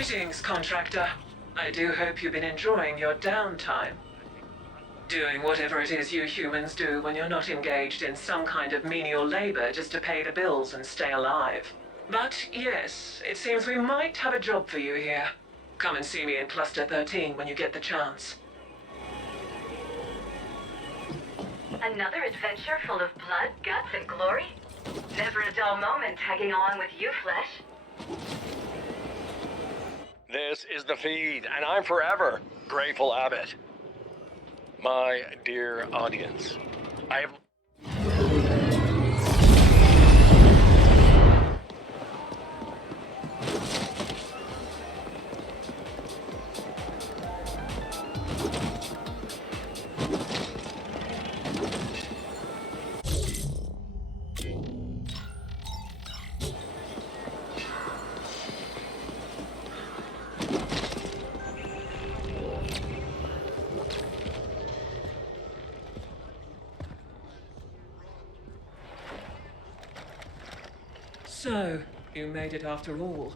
Greetings, contractor. I do hope you've been enjoying your downtime. Doing whatever it is you humans do when you're not engaged in some kind of menial labor just to pay the bills and stay alive. But yes, it seems we might have a job for you here. Come and see me in Cluster 13 when you get the chance. Another adventure full of blood, guts, and glory? Never a dull moment tagging along with you, Flesh. This is The Feed, and I'm forever Grateful Abbott. My dear audience, I have... So, you made it after all.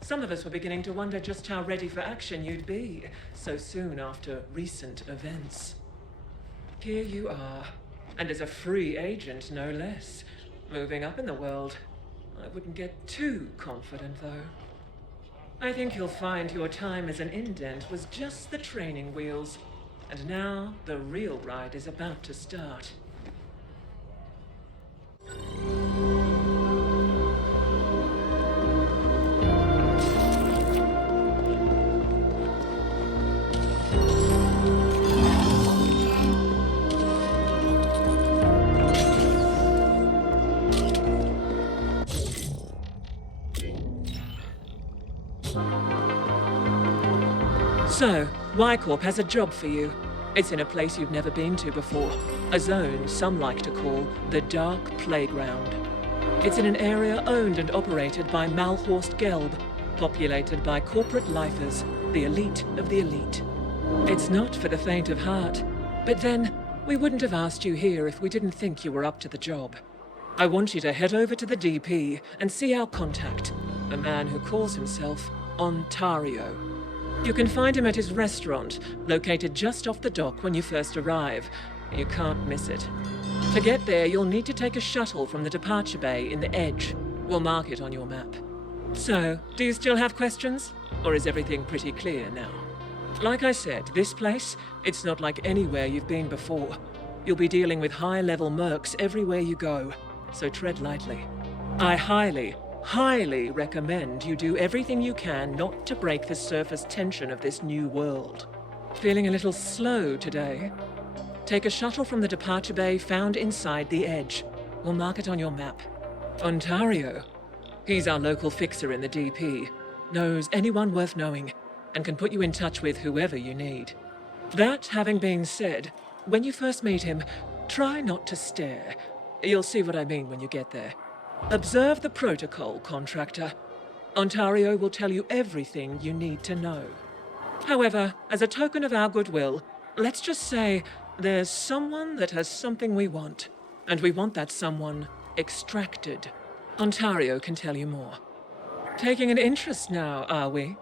Some of us were beginning to wonder just how ready for action you'd be so soon after recent events. Here you are, and as a free agent, no less. Moving up in the world. I wouldn't get too confident, though. I think you'll find your time as an indent was just the training wheels, and now the real ride is about to start. So, Y-Corp has a job for you. It's in a place you've never been to before. A zone some like to call the Dark Playground. It's in an area owned and operated by Malhorst Gelb, populated by corporate lifers, the elite of the elite. It's not for the faint of heart, but then, we wouldn't have asked you here if we didn't think you were up to the job. I want you to head over to the DP and see our contact, a man who calls himself Ontario. You can find him at his restaurant, located just off the dock when you first arrive. You can't miss it. To get there, you'll need to take a shuttle from the departure bay in the Edge. We'll mark it on your map. So, do you still have questions? Or is everything pretty clear now? Like I said, this place, it's not like anywhere you've been before. You'll be dealing with high-level mercs everywhere you go, so tread lightly. I highly recommend you do everything you can not to break the surface tension of this new world. Feeling a little slow today? Take a shuttle from the departure bay found inside the Edge. We'll mark it on your map. Ontario. He's our local fixer in the DP. Knows anyone worth knowing, and can put you in touch with whoever you need. That having been said, when you first meet him, try not to stare. You'll see what I mean when you get there. Observe the protocol, contractor. Ontario will tell you everything you need to know. However, as a token of our goodwill, let's just say there's someone that has something we want, and we want that someone extracted. Ontario can tell you more. Taking an interest now, are we?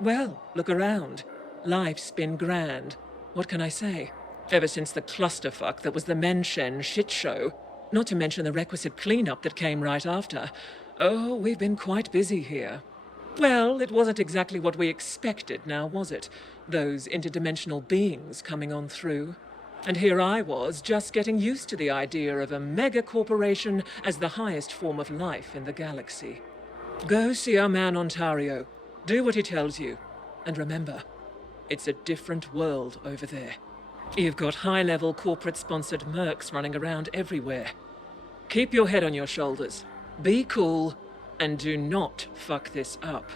Well, look around. Life's been grand. What can I say? Ever since the clusterfuck that was the Menshen shit show, not to mention the requisite cleanup that came right after. Oh, we've been quite busy here. Well, it wasn't exactly what we expected now, was it? Those interdimensional beings coming on through. And here I was, just getting used to the idea of a mega-corporation as the highest form of life in the galaxy. Go see our man Ontario. Do what he tells you. And remember, it's a different world over there. You've got high-level corporate-sponsored mercs running around everywhere. Keep your head on your shoulders, be cool, and do not fuck this up.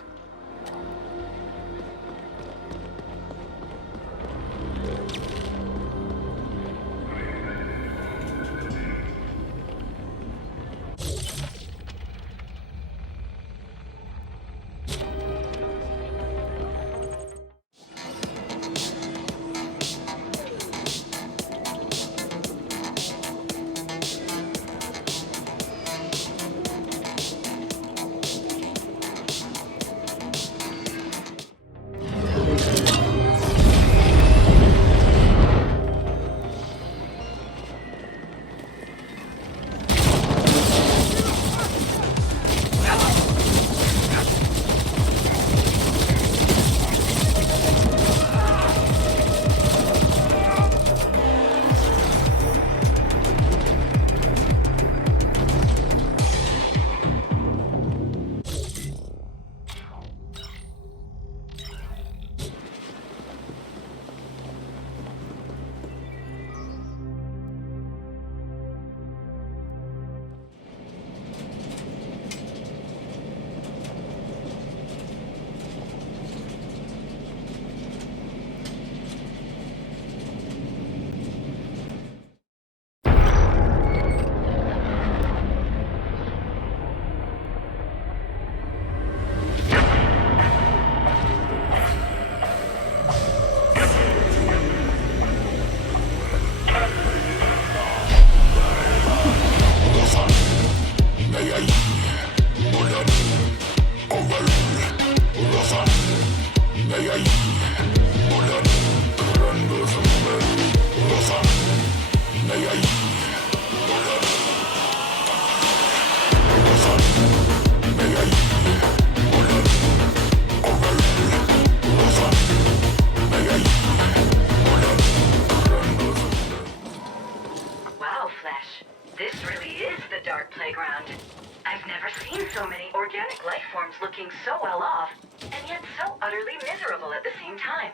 never seen so many organic life forms looking so well off, and yet so utterly miserable at the same time.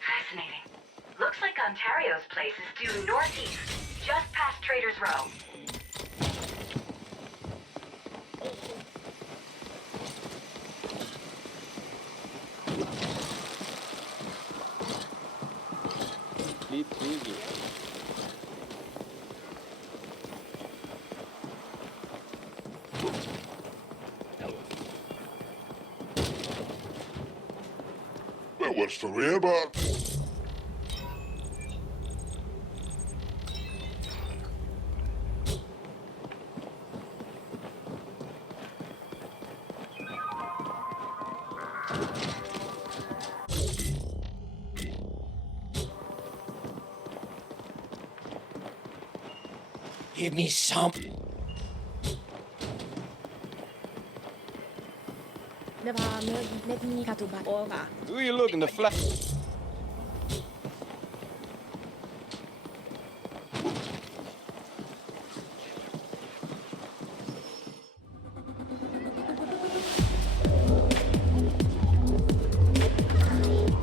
Fascinating. Looks like Ontario's place is due northeast, just past Trader's Row. That was the rear bar. Give me some. Who are you looking to fly?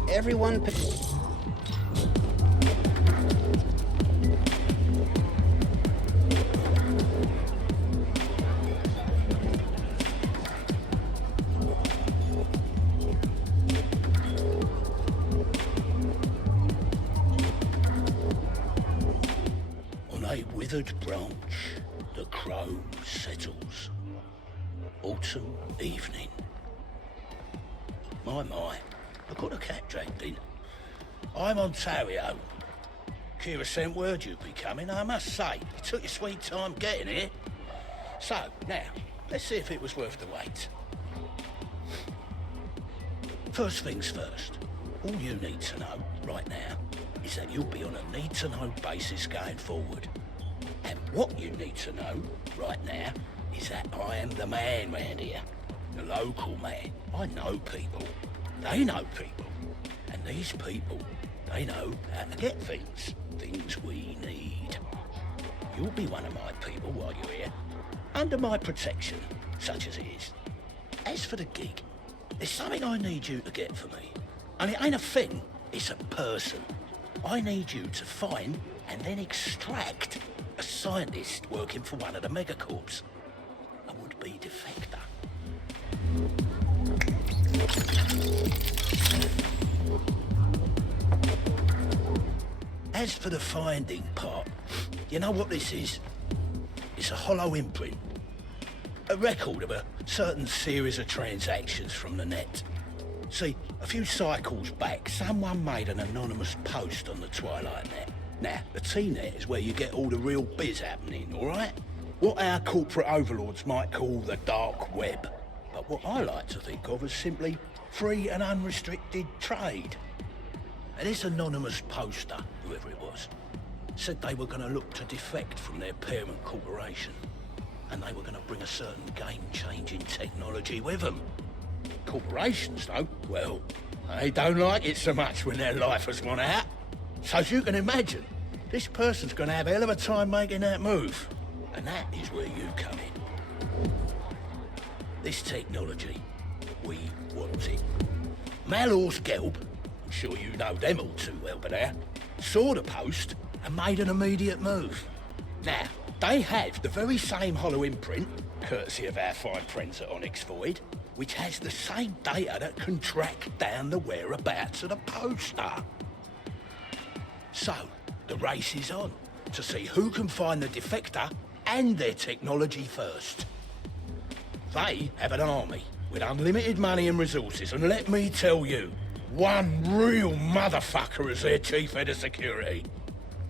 Everyone. Withered branch, the crow settles. Autumn evening. My, I've got a cat dragged in. I'm Ontario. Kira sent word you'd be coming, I must say. You took your sweet time getting here. So, now, let's see if it was worth the wait. First things first, all you need to know right now is that you'll be on a need-to-know basis going forward. And what you need to know right now is that I am the man round here. The local man. I know people. They know people. And these people, they know how to get things. Things we need. You'll be one of my people while you're here. Under my protection, such as it is. As for the gig, there's something I need you to get for me. And it ain't a thing, it's a person. I need you to find and then extract a scientist working for one of the megacorps. A would-be defector. As for the finding part, you know what this is? It's a hollow imprint. A record of a certain series of transactions from the net. See, a few cycles back, someone made an anonymous post on the Twilight Net. Now, the T-Net is where you get all the real biz happening, all right? What our corporate overlords might call the dark web. But what I like to think of as simply free and unrestricted trade. And this anonymous poster, whoever it was, said they were going to look to defect from their parent corporation. And they were going to bring a certain game-changing technology with them. Corporations, though, well, they don't like it so much when their lifers want out. So as you can imagine, this person's going to have a hell of a time making that move. And that is where you come in. This technology, we want it. Malor's Gelb, I'm sure you know them all too well by now, saw the post and made an immediate move. Now, they have the very same hollow imprint, courtesy of our fine friends at Onyx Void, which has the same data that can track down the whereabouts of the poster. So, the race is on to see who can find the defector and their technology first. They have an army with unlimited money and resources, and let me tell you, one real motherfucker is their chief head of security.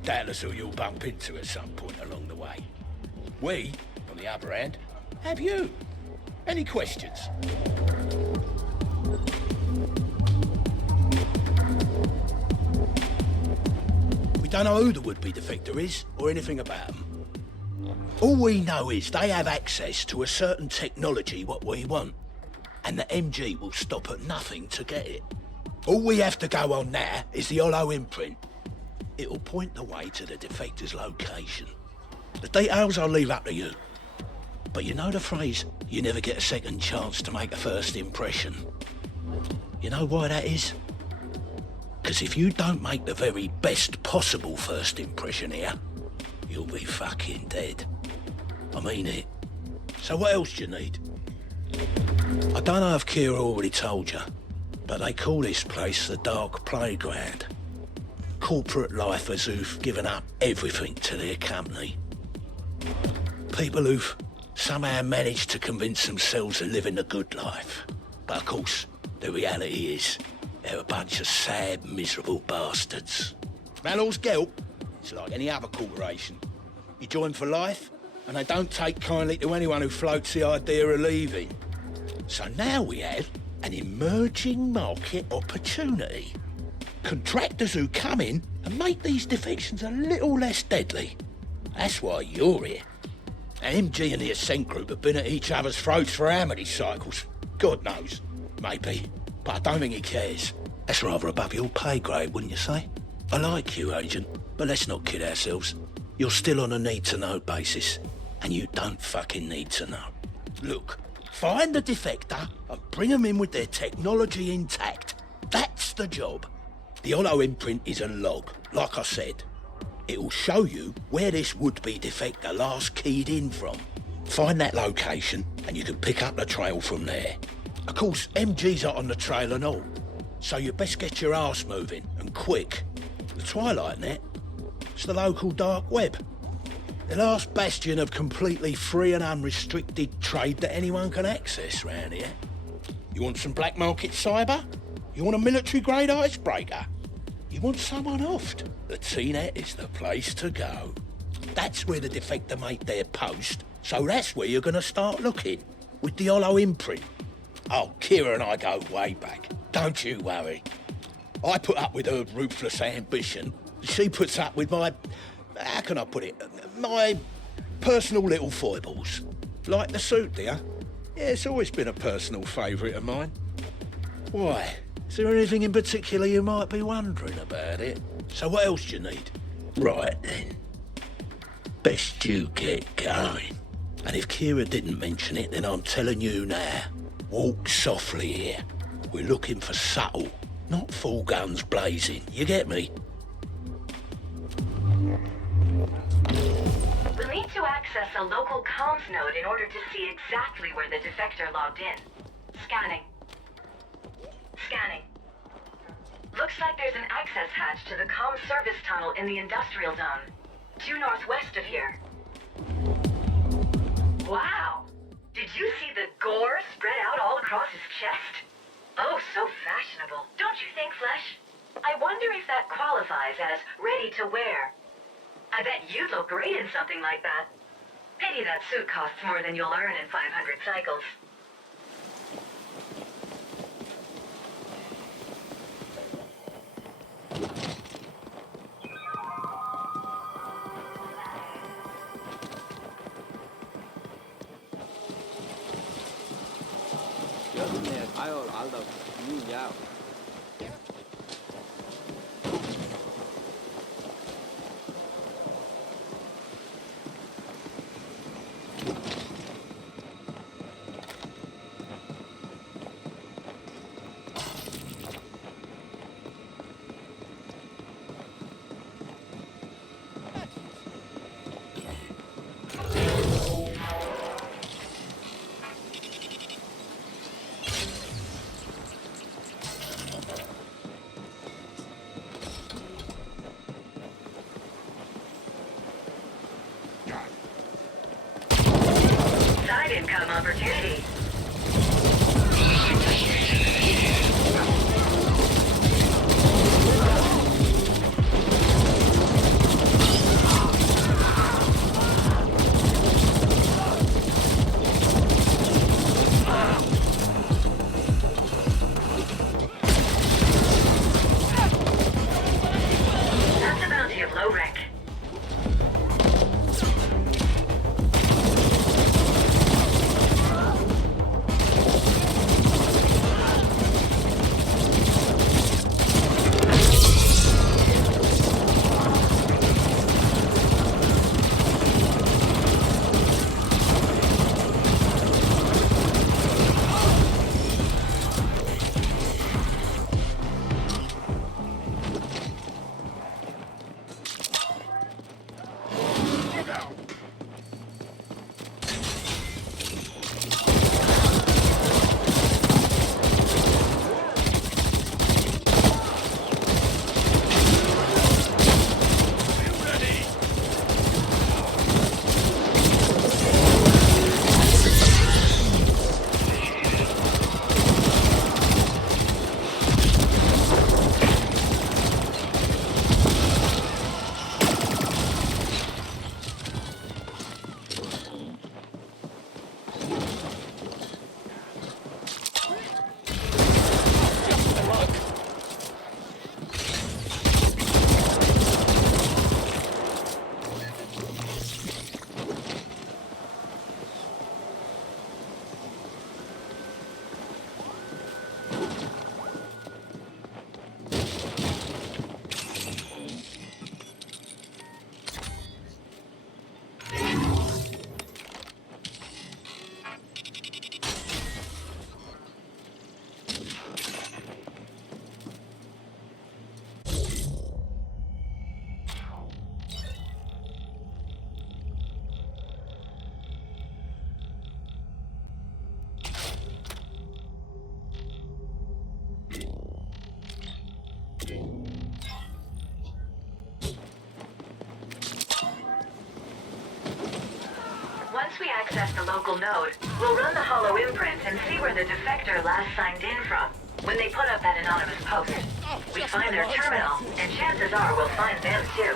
Doubtless who you'll bump into at some point along the way. We, on the other hand, have you. Any questions? We don't know who the would-be defector is, or anything about them. All we know is they have access to a certain technology what we want, and the MG will stop at nothing to get it. All we have to go on now is the hollow imprint. It'll point the way to the defector's location. The details I'll leave up to you. But you know the phrase, you never get a second chance to make a first impression? You know why that is? Because if you don't make the very best possible first impression here, you'll be fucking dead. I mean it. So what else do you need? I don't know if Kira already told you, but they call this place the Dark Playground. Corporate lifers who've given up everything to their company. People who've somehow managed to convince themselves of living a good life. But of course, the reality is, they're a bunch of sad, miserable bastards. Mallows Gelp, it's like any other corporation. You join for life, and they don't take kindly to anyone who floats the idea of leaving. So now we have an emerging market opportunity. Contractors who come in and make these defections a little less deadly. That's why you're here. MG and the Ascent Group have been at each other's throats for how many cycles? God knows. Maybe. But I don't think he cares. That's rather above your pay grade, wouldn't you say? I like you, Agent, but let's not kid ourselves. You're still on a need-to-know basis, and you don't fucking need to know. Look, find the defector and bring them in with their technology intact. That's the job. The holo imprint is a log, like I said. It will show you where this would-be defector last keyed in from. Find that location, and you can pick up the trail from there. Of course, MG's are on the trail and all, so you best get your arse moving, and quick. The Twilight Net, it's the local dark web. The last bastion of completely free and unrestricted trade that anyone can access round here. You want some black market cyber? You want a military-grade icebreaker? You want someone offed? The T-Net is the place to go. That's where the defector made their post, so that's where you're gonna start looking, with the holo imprint. Oh, Kira and I go way back. Don't you worry. I put up with her ruthless ambition. She puts up with my... how can I put it? My personal little foibles. Like the suit, dear. Yeah, it's always been a personal favourite of mine. Why? Is there anything in particular you might be wondering about it? So what else do you need? Right then. Best you get going. And if Kira didn't mention it, then I'm telling you now. Walk softly here. We're looking for subtle, not full guns blazing. You get me? We'll need to access a local comms node in order to see exactly where the defector logged in. Scanning. Scanning. Looks like there's an access hatch to the comm service tunnel in the industrial zone, due northwest of here. Wow! Did you see the gore spread out all across his chest? Oh, so fashionable, don't you think, Flesh? I wonder if that qualifies as ready to wear. I bet you'd look great in something like that. Pity that suit costs more than you'll earn in 500 cycles. access the local node, we'll run the hollow imprint and see where the defector last signed in from when they put up that anonymous post. We find their terminal, and chances are we'll find them too.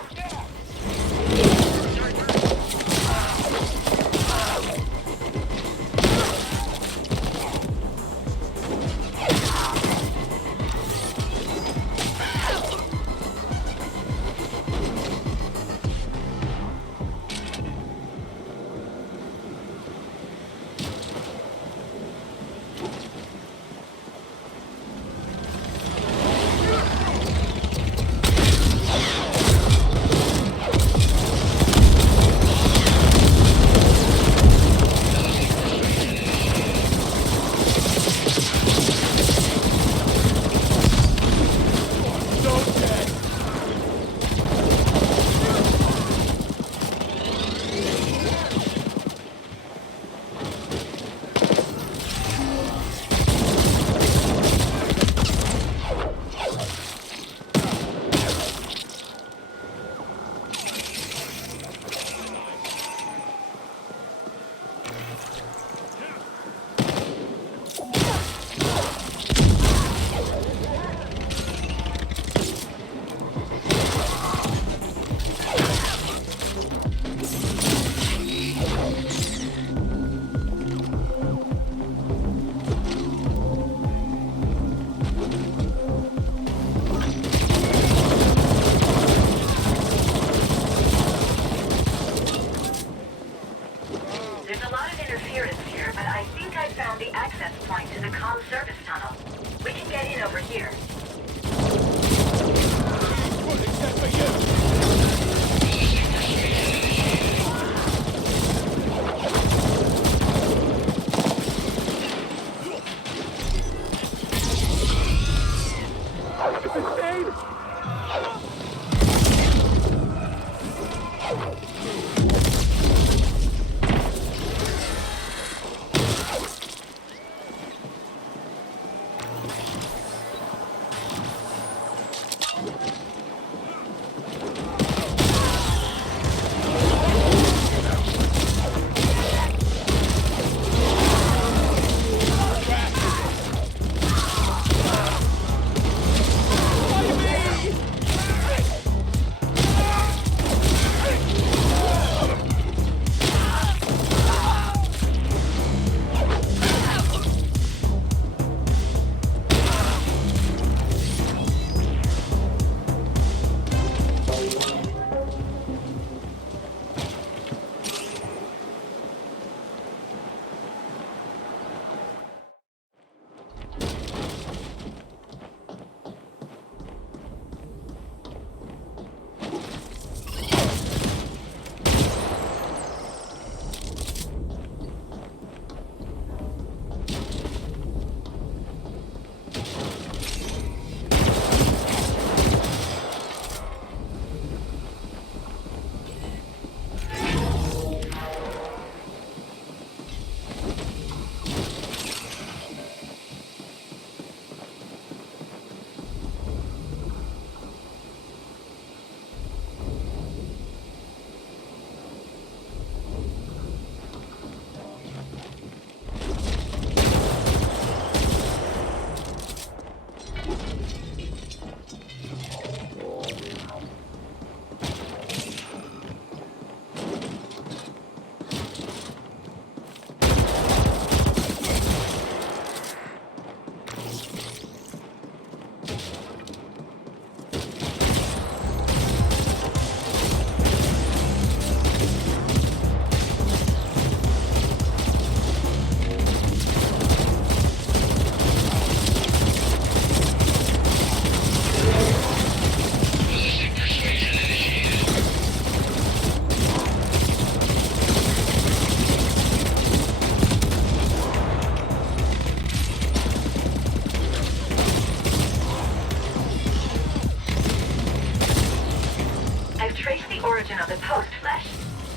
origin of the post, Flesh.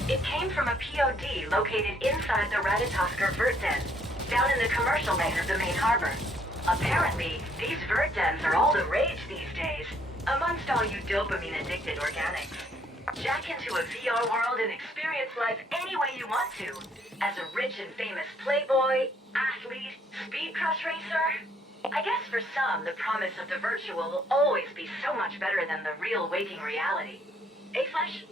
It came from a POD located inside the Ratatosker vert den, down in the commercial lane of the main harbor. Apparently, these vert dens are all the rage these days, amongst all you dopamine-addicted organics. Jack into a VR world and experience life any way you want to. As a rich and famous playboy, athlete, speed crush racer, I guess for some, the promise of the virtual will always be so much better than the real waking reality. Eh, Flesh?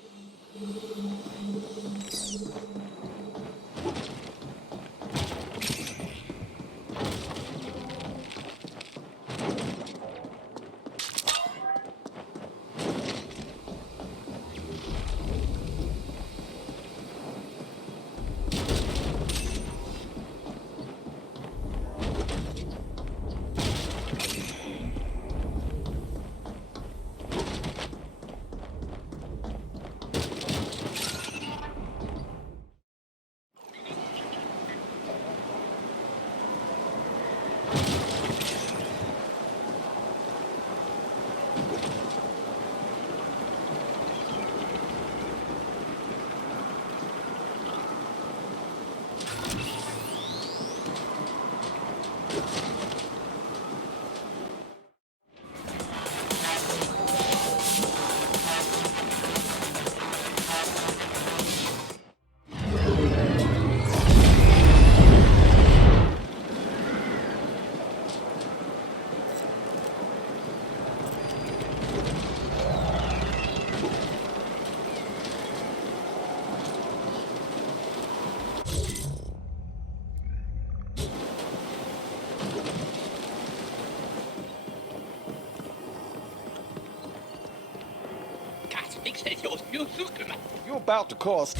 You're about to cause...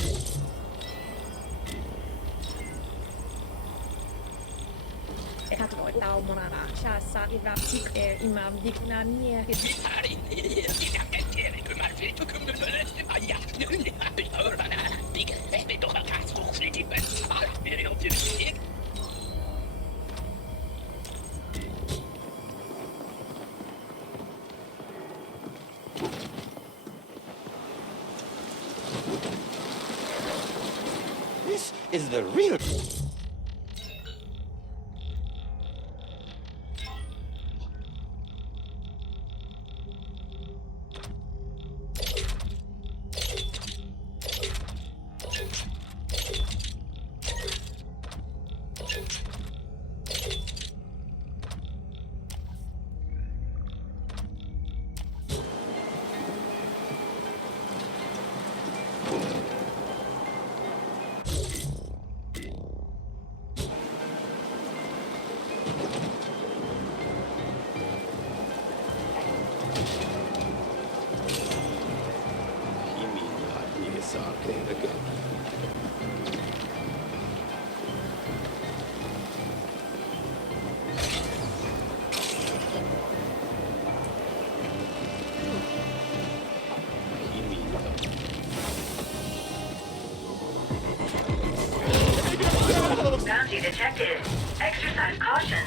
This is the real... Bounty detected. Exercise caution.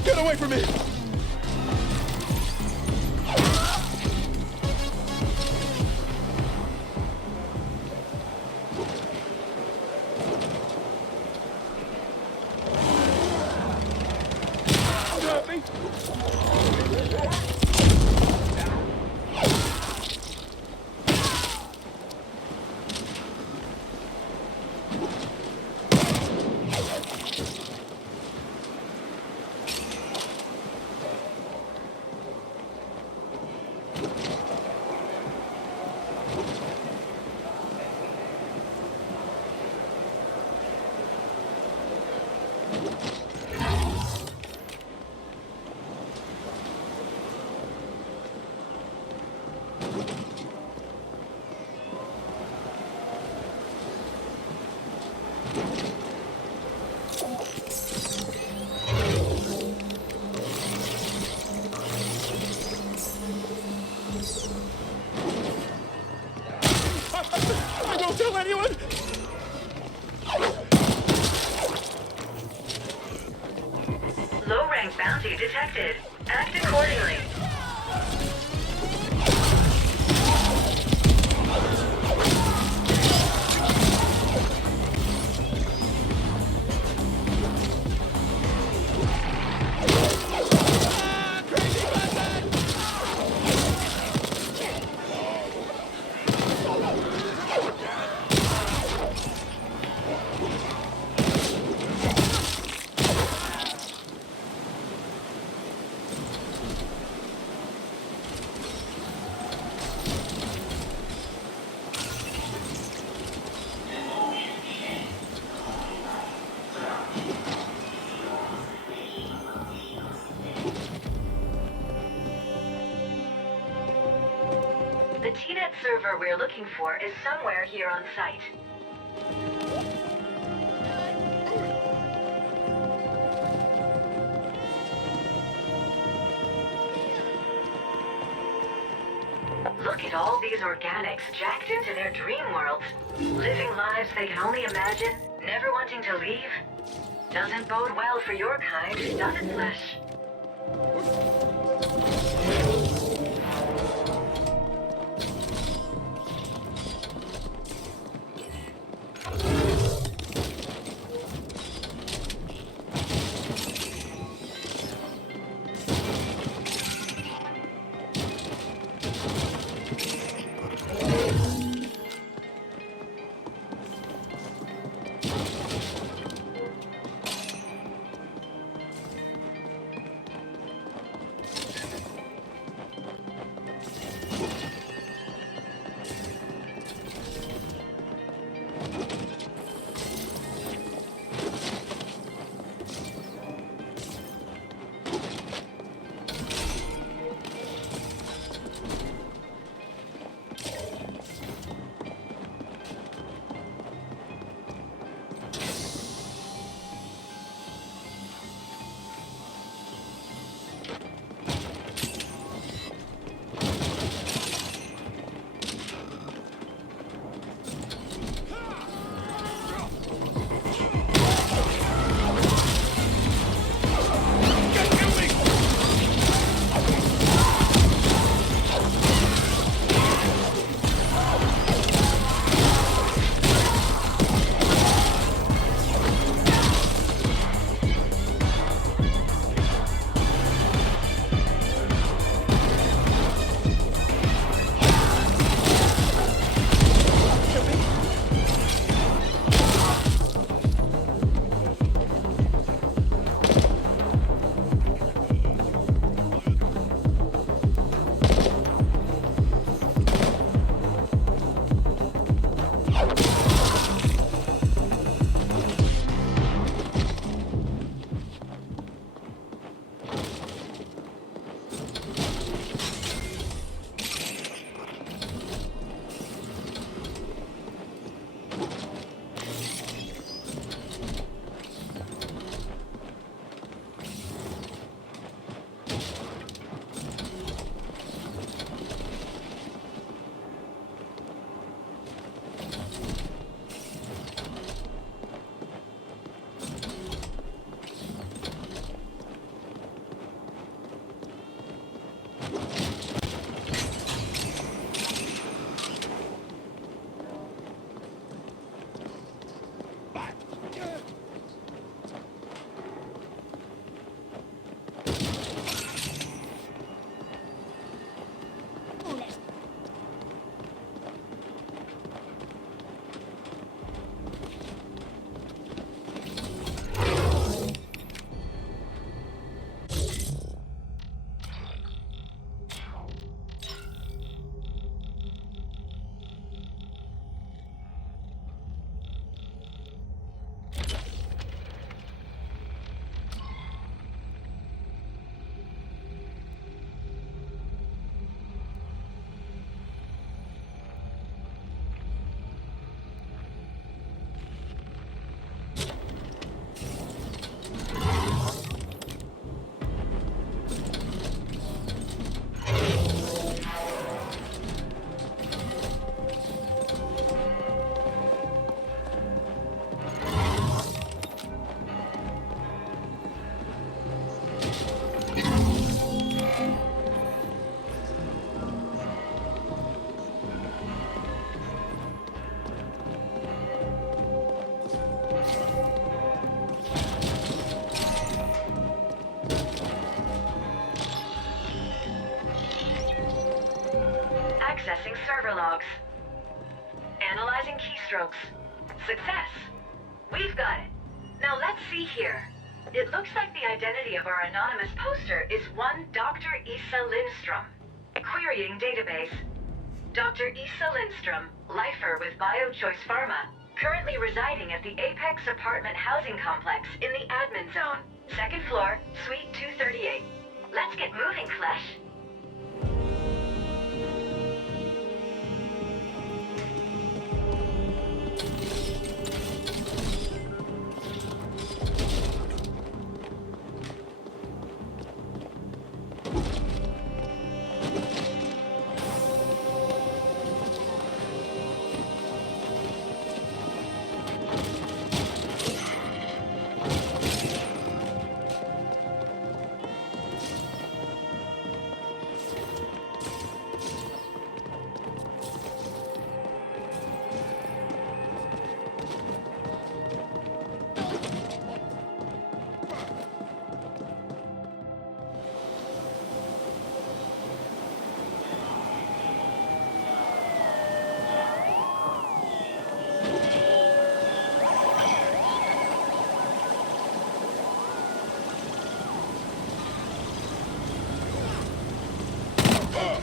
Get away from me! Don't tell anyone! Low-rank bounty detected. Act accordingly. The TNet server we're looking for is somewhere here on site. Look at all these organics jacked into their dream worlds, living lives they can only imagine, never wanting to leave. Doesn't bode well for your kind, does it, Flesh? server logs. Analyzing keystrokes. Success. We've got it. Now let's see here. It looks like the identity of our anonymous poster is one Dr. Issa Lindstrom. Querying database. Dr. Issa Lindstrom, lifer with BioChoice Pharma, currently residing at the Apex Apartment Housing Complex in the admin zone. Second floor, Suite 238. Let's get moving, Flesh.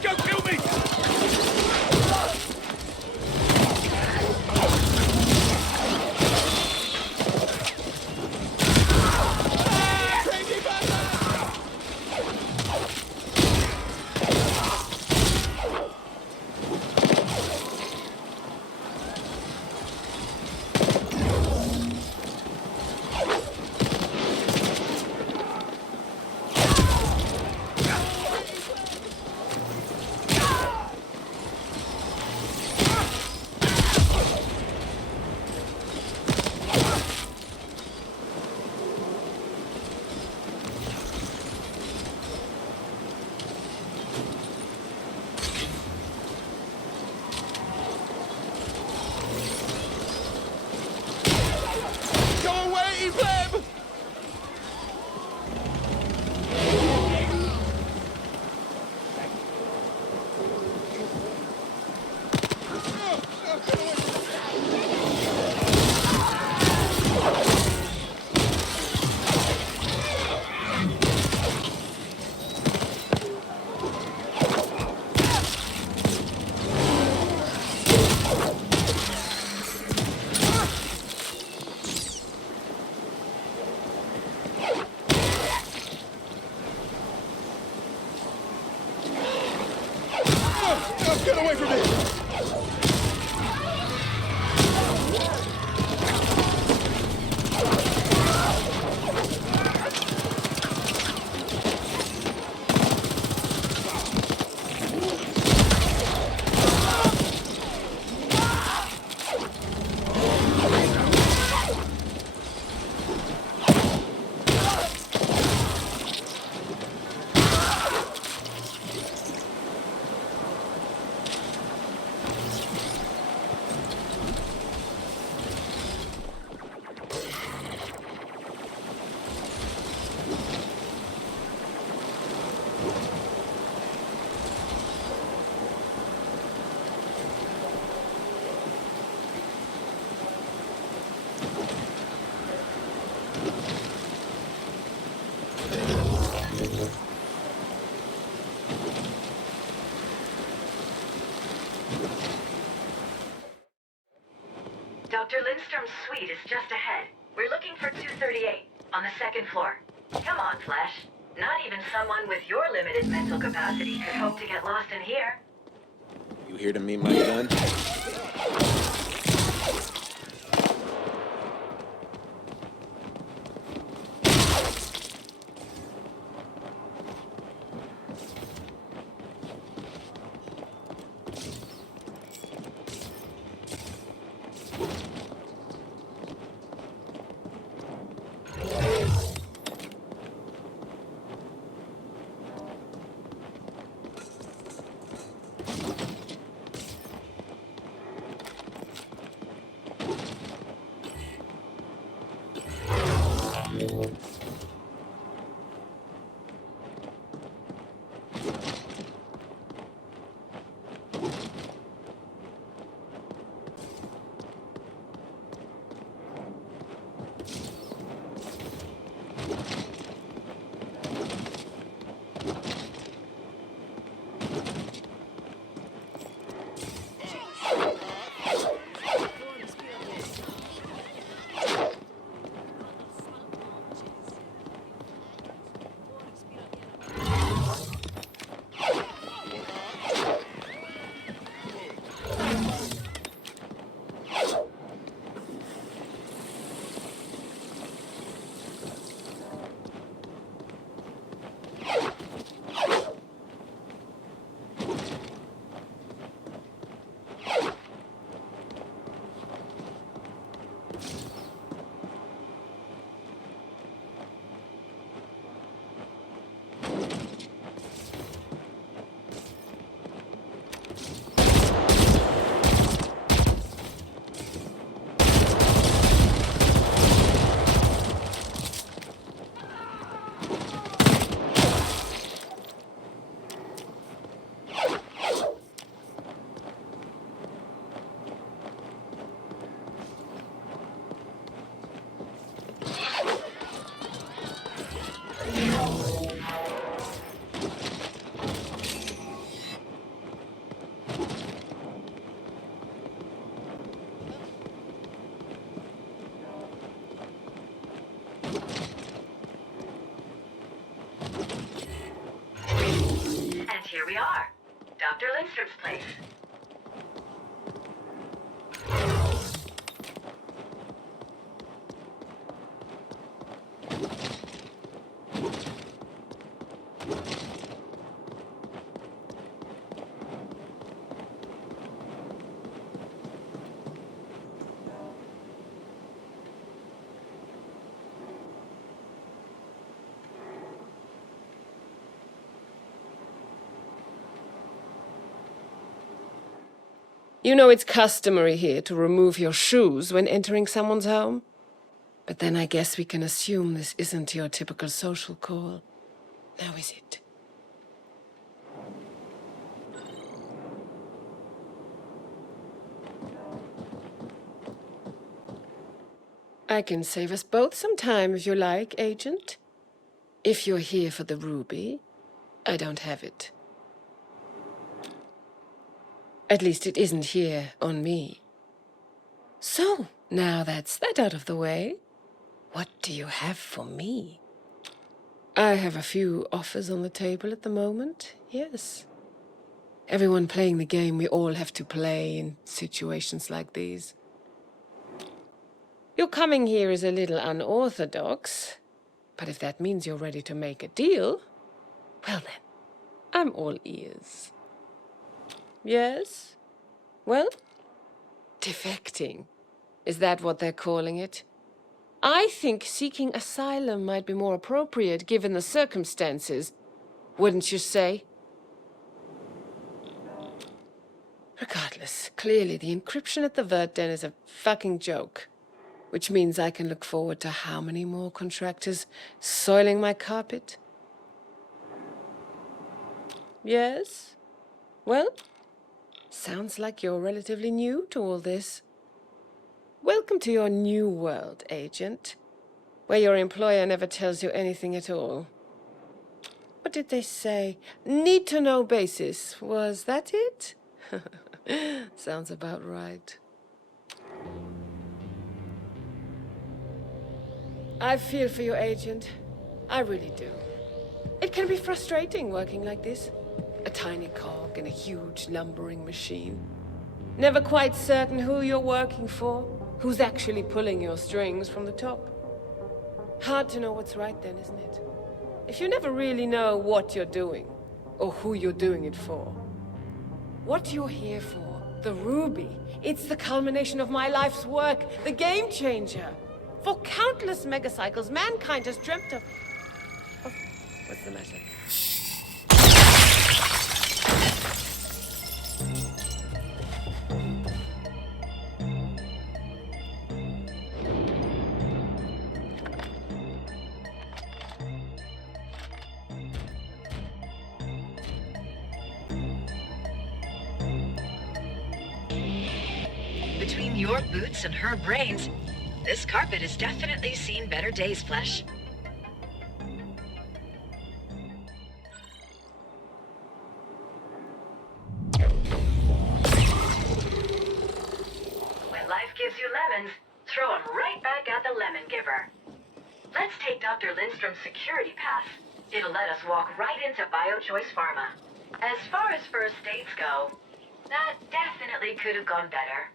Go kill me! Get away from me! Dr. Lindstrom's suite is just ahead. We're looking for 238 on the second floor. Come on, Flash. Not even someone with your limited mental capacity could hope to get lost in here. You here to meet my gun? Dr. Lindstrom's place. You know it's customary here to remove your shoes when entering someone's home. But then I guess we can assume this isn't your typical social call. Now is it? I can save us both some time if you like, Agent. If you're here for the ruby, I don't have it. At least it isn't here on me. So, now that's that out of the way, what do you have for me? I have a few offers on the table at the moment, yes. Everyone playing the game we all have to play in situations like these. Your coming here is a little unorthodox, but if that means you're ready to make a deal, well then, I'm all ears. Yes? Well, defecting. Is that what they're calling it? I think seeking asylum might be more appropriate given the circumstances, wouldn't you say? Regardless, clearly the encryption at the Vert Den is a fucking joke. Which means I can look forward to how many more contractors soiling my carpet? Yes? Well, sounds like you're relatively new to all this. Welcome to your new world, Agent, where your employer never tells you anything at all. What did they say? Need-to-know basis. Was that it? Sounds about right. I feel for you, Agent. I really do. It can be frustrating working like this. A tiny cog in a huge lumbering machine. Never quite certain who you're working for, who's actually pulling your strings from the top. Hard to know what's right then, isn't it? If you never really know what you're doing, or who you're doing it for. What you're here for, the Ruby, it's the culmination of my life's work, the game changer. For countless megacycles, mankind has dreamt of... Oh, what's the matter? Between your boots and her brains, this carpet has definitely seen better days, Flesh. When life gives you lemons, throw them right back at the lemon giver. Let's take Dr. Lindstrom's security pass. It'll let us walk right into BioChoice Pharma. As far as first dates go, that definitely could have gone better.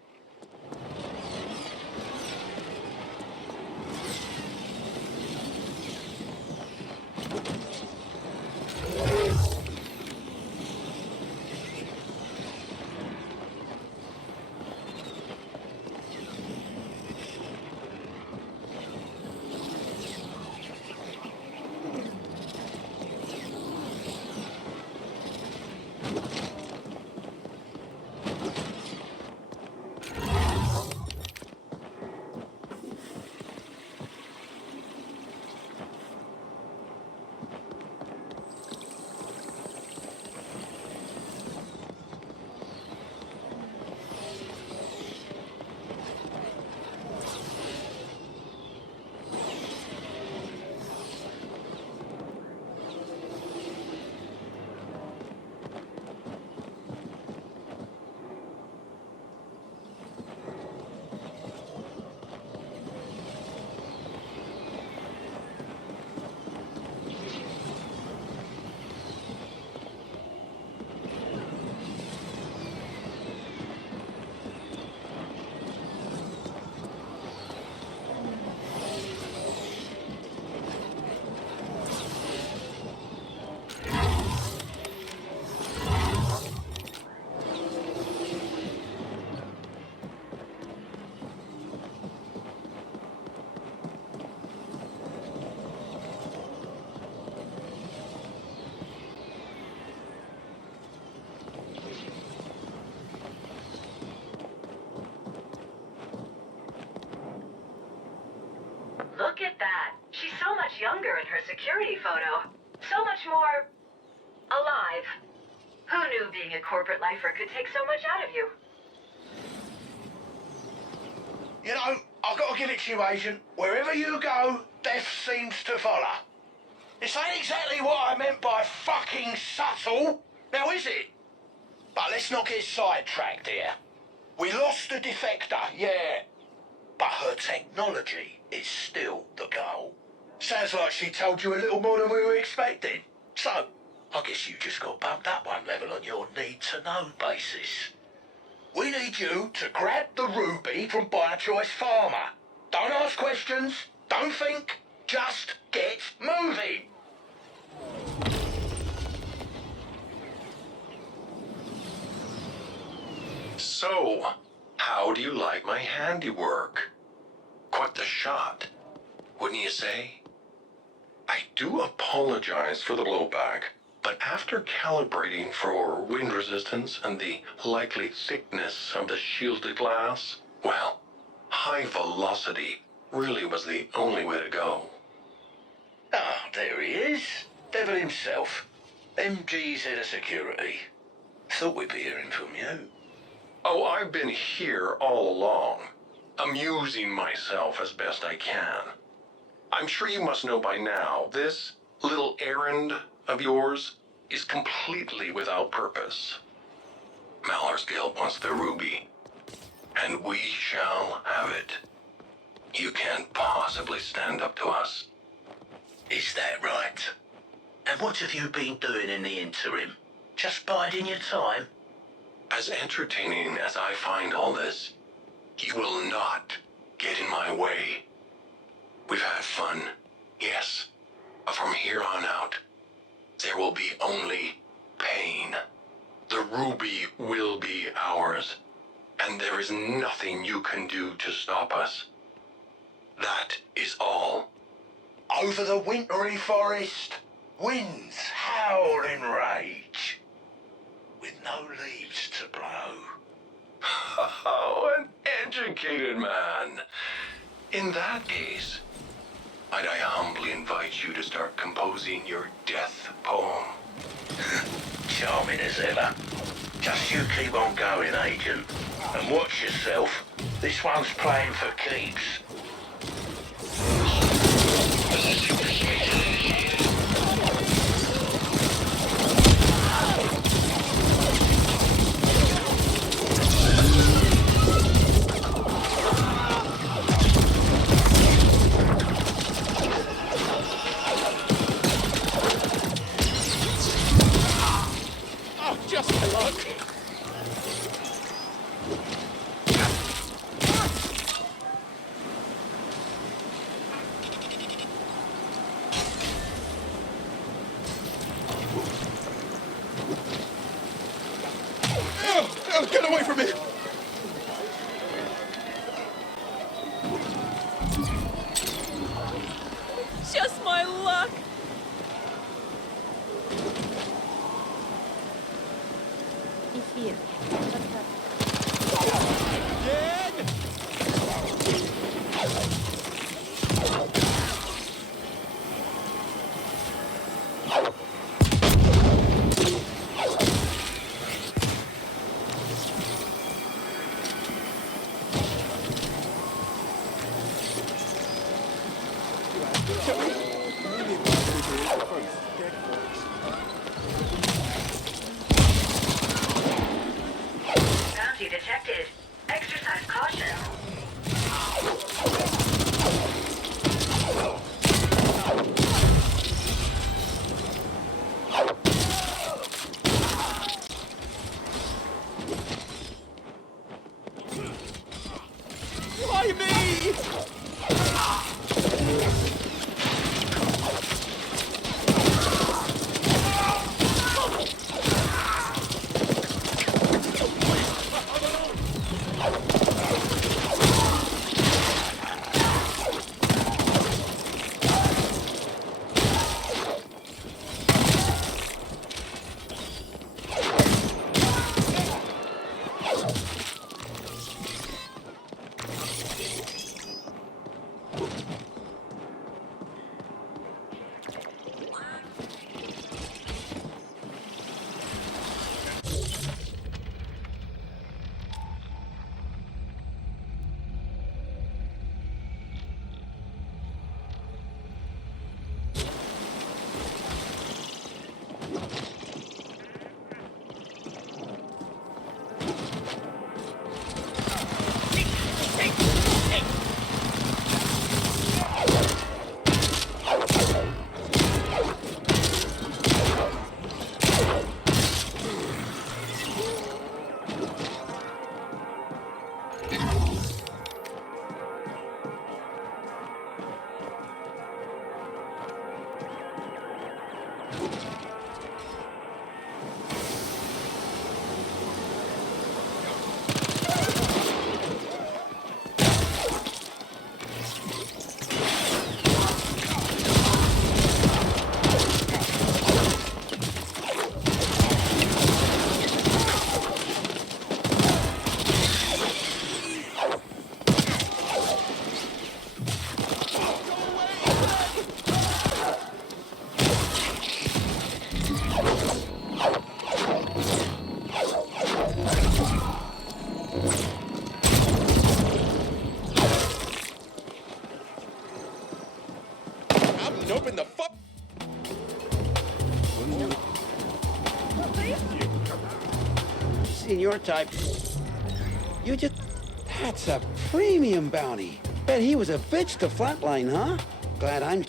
She's so much younger in her security photo. So much more... alive. Who knew being a corporate lifer could take so much out of you? You know, I've got to give it to you, Agent. Wherever you go, death seems to follow. This ain't exactly what I meant by fucking subtle, now is it? But let's not get sidetracked here. We lost the defector, yeah. But her technology is still the goal. Sounds like she told you a little more than we were expecting. So, I guess you just got bumped up one level on your need-to-know basis. We need you to grab the ruby from By Choice Farmer. Don't ask questions, don't think, just get moving. So, how do you like my handiwork? Quite the shot, wouldn't you say? I do apologize for the blowback, but after calibrating for wind resistance and the likely thickness of the shielded glass, well, high velocity really was the only way to go. Ah, there he is. Devil himself. MG's head of security. Thought we'd be hearing from you. Oh, I've been here all along, amusing myself as best I can. I'm sure you must know by now, this little errand of yours is completely without purpose. Mallar's Guild wants the ruby, and we shall have it. You can't possibly stand up to us. Is that right? And what have you been doing in the interim? Just biding your time? As entertaining as I find all this, you will not get in my way. We've had fun, yes, but from here on out, there will be only pain. The ruby will be ours, and there is nothing you can do to stop us. That is all. Over the wintry forest, winds howl in rage, with no leaves to blow. Oh, an educated man. In that case, might I humbly invite you to start composing your death poem? Charming as ever. Just you keep on going, Agent. And watch yourself. This one's playing for keeps. Just luck. Oh, get away from me! Just my luck. Эфир. Bounty detected. Exercise caution. Why me? and open the fuck. Seeing your type. You just... That's a premium bounty. Bet he was a bitch to flatline, huh? Glad I'm